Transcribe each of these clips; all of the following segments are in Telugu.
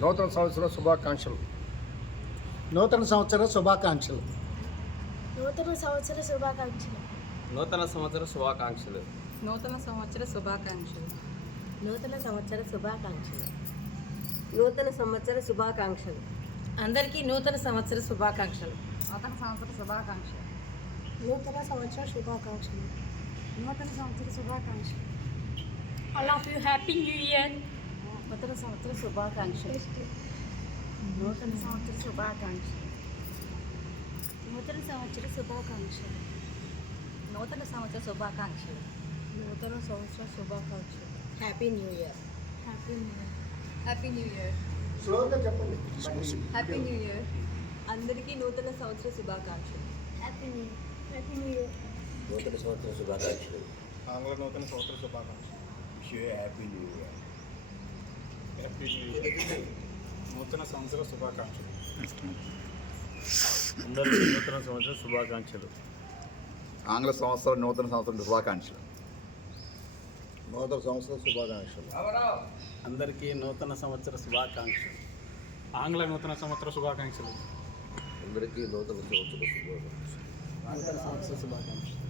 నూతన సంవత్సర శుభాకాంక్షలు. నూతన సంవత్సర శుభాకాంక్షలు. నూతన సంవత్సర శుభాకాంక్షలు. నూతన సంవత్సర శుభాకాంక్షలు. నూతన సంవత్సర శుభాకాంక్షలు. నూతన సంవత్సర శుభాకాంక్షలు. నూతన సంవత్సర శుభాకాంక్షలు. అందరికీ నూతన సంవత్సర శుభాకాంక్షలు. నూతన సంవత్సర శుభాకాంక్షలు. నూతన సంవత్సర శుభాకాంక్షలు. నూతన సంవత్సర శుభాకాంక్షలు. All of you happy new year. నూతన సంవత్సర శుభాకాంక్షలు. నూతన సంవత్సర శుభాకాంక్షలు. నూతన సంవత్సర శుభాకాంక్షలు. నూతన సంవత్సర శుభాకాంక్షలు. నూతన సంవత్సర శుభాకాంక్షలు. Happy new year. Happy new year. Happy new year. స్లోగా చెప్పండి. Happy new year. అందరికీ నూతన సంవత్సర శుభాకాంక్షలు. Happy new year. Happy new year. నూతన సంవత్సర శుభాకాంక్షలు. ఆంగ్ల నూతన సంవత్సర శుభాకాంక్షలు. Happy new year. Happy new year. నూతన సంవత్సర శుభాకాంక్షలు. అందరికీ నూతన సంవత్సర శుభాకాంక్షలు. ఆంగ్ల సంవత్సరం నూతన సంవత్సరం శుభాకాంక్షలు. నూతన సంవత్సర శుభాకాంక్షలు. అందరికీ నూతన సంవత్సర శుభాకాంక్షలు. ఆంగ్ల నూతన సంవత్సర శుభాకాంక్షలు. అందరికీ నూతన సంవత్సర శుభాకాంక్షలు. నూతన సంవత్సర శుభాకాంక్షలు.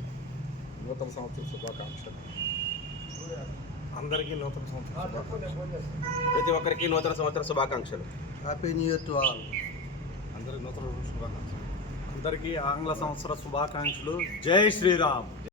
నూతన సంవత్సర శుభాకాంక్షలు. అందరికీ నూతన సంవత్సర శుభాకాంక్షలు. ప్రతి ఒక్కరికి నూతన సంవత్సర శుభాకాంక్షలు. Happy new year to all. అందరికీ నూతన శుభాకాంక్షలు. అందరికీ ఆంగ్ల సంవత్సర శుభాకాంక్షలు. జై శ్రీరామ్.